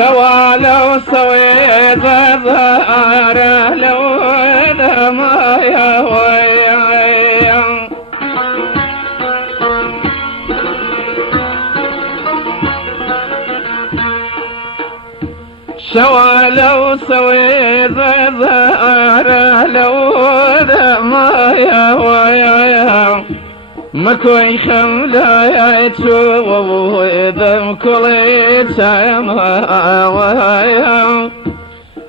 سوا لو سويت ظهر لو ما يهوي سوا لو سويت ظهر لو ما يهوي مكوي خملا يتسو ذم كل سما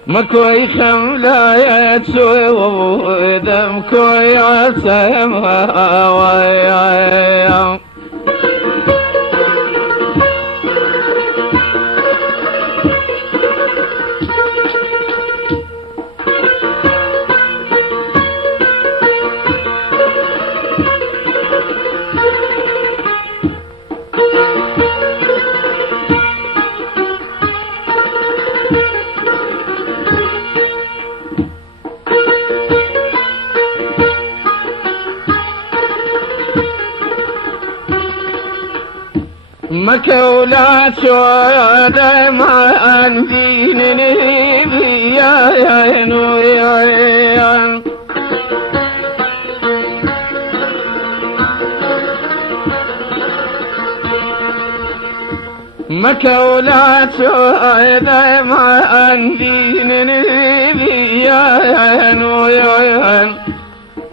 مكوي خملا يتسو ذم كل سما مكولا سواد ما دينني بيا نويا مكولا سواد ما دينني بيا نويا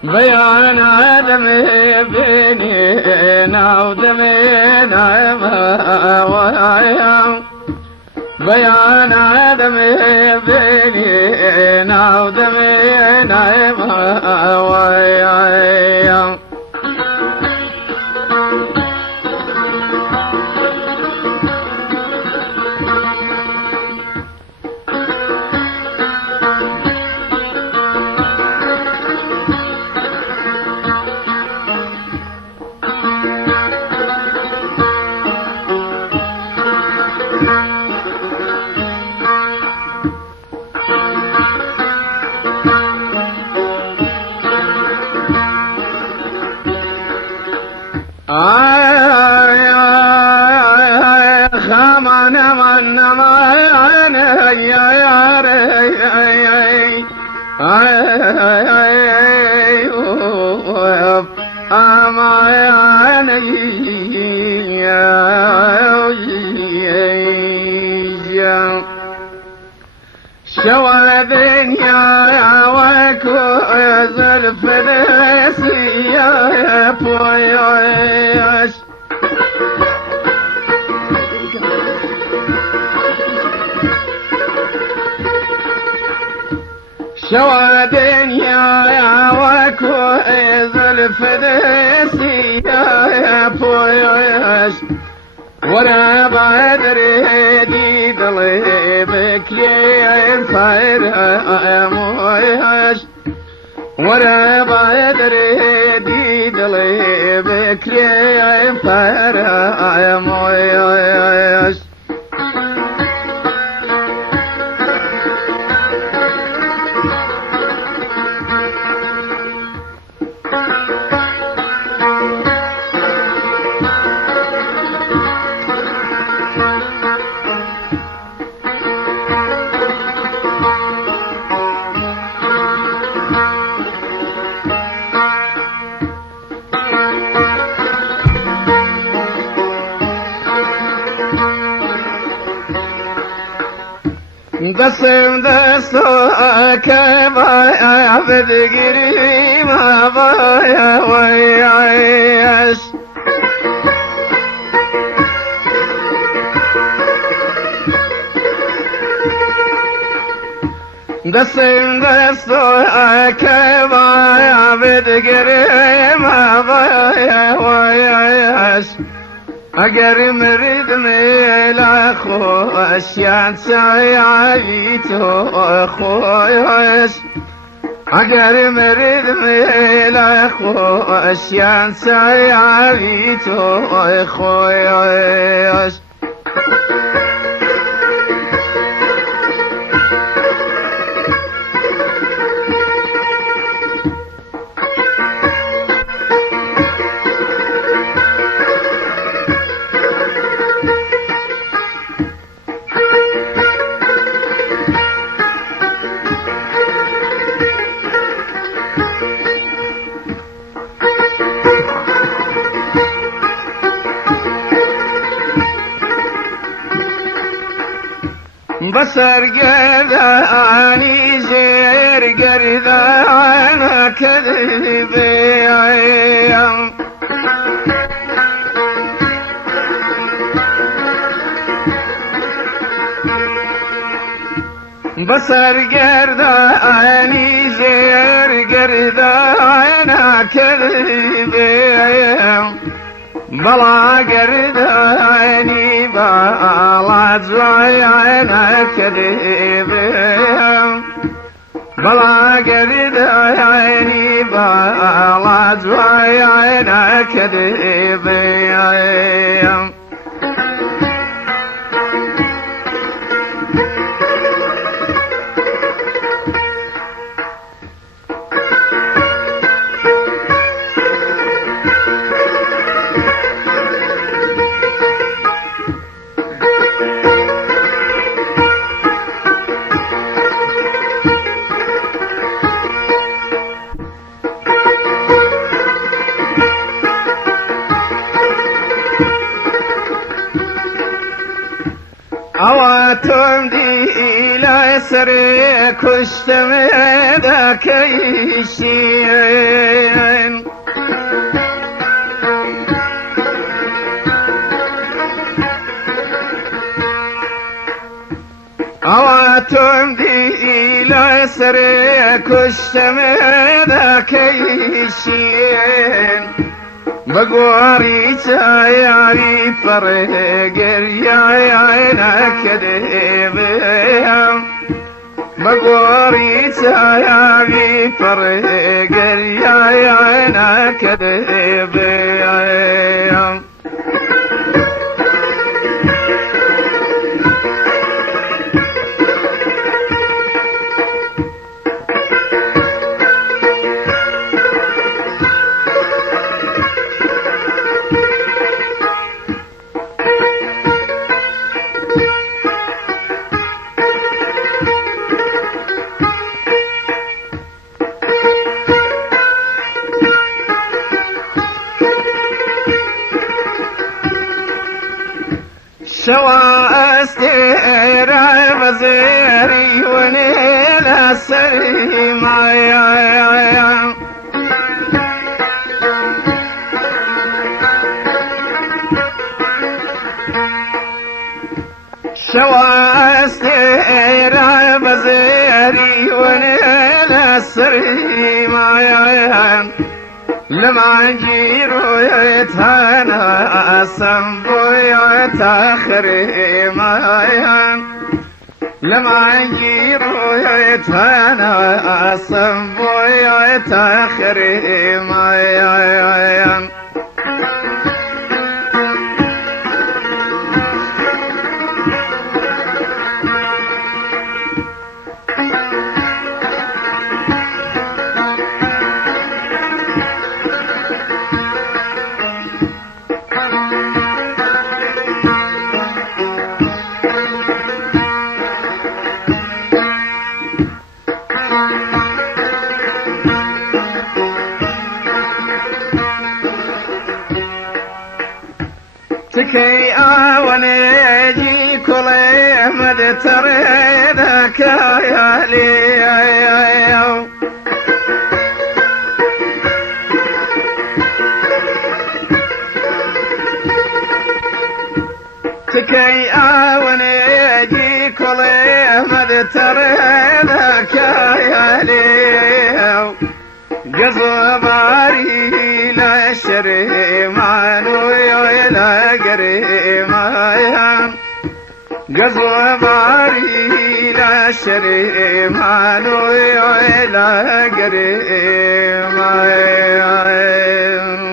بيان عدمي بيننا ودمينا وعيا بيان عدمي بيننا ودمينا وعيا شوى دنيا وكوز الفلس يا بويش شوى دنيا وكوز الفلس يا بويش وانا بدري دي ضليبك ينفر مويش وانا بدري دي ضليبك ينفر مويش قسم دستك بعبد قريب بايا ويعيش قسم دستك بعبد قريب بايا ويعيش اگر مرد میل خوش یان سایه تو خوش اگر مرد میل خوش یان سایه تو خوش بسر قرداني زير قردان كذبي بسر قرداني زير قردان كذبي بلا قرداني بلا زعيان كذبي بلا قرداني بلا زعيان كذبي اواتم دي الى سري كشتم ذاك يشين اواتم دي الى سري كشتم ذاك يشين بقواري تايا فرقر يا كذبهم بقواري تايا فرقر يا كذبهم سوا استير بزيري ونيل السليمة سوا استير بزيري ونيل السليمة لما جيرو يتهانا السنبو يتاخري مايان لما جيرو يتهانا السنبو يتاخري مايان تكي ونيجي كل مد تريدك يا لي تكي ونيجي كل مد تريدك يا لي قصباري لا شري مانو لا قري مايان قصباري لا شري مانو لا قري مايان